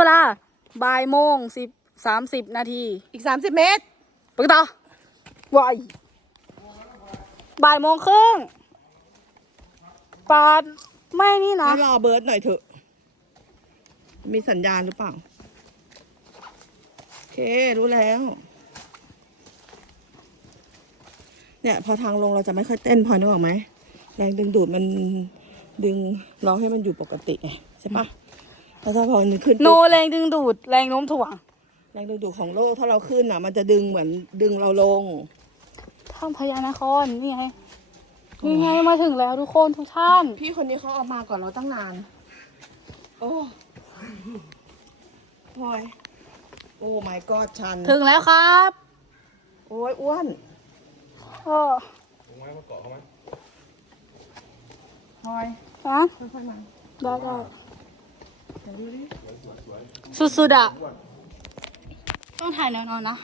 เวลา13:30 อีก30 เมตรไปกันต่อบ่ายโมงครึ่งปาดไม่นี่นะ รอเบิร์ดหน่อยเถอะ มีสัญญาณหรือเปล่า โอเค รู้แล้ว เนี่ย พอทางลงเราจะไม่ค่อยเต้นพอนึกออกไหม แรงดึงดูดมันดึงเราให้มันอยู่ปกติไงใช่ปะแล้วถ้าพอมันขึ้น โนแรงดึงดูดแรงโน้มถ่วง แรงดึงดูดของโลกถ้าเราขึ้นอ่ะ มันจะดึงเหมือนดึงเราลง ถ้ำพญานครนี่ไงมาถึงแล้วทุกคนทุกท่าน พี่คนนี้เขาเอามาก่อนเราตั้งนาน โอ้พลอยโอ้ my god ชัน ถึงแล้วครับ โอ้ยอ้วน เออ พลอย นะ ค่อยๆมา ได้ เดี๋ยวดูดิ สุดๆอ่ะต้องถ่ายแนวนอนนะ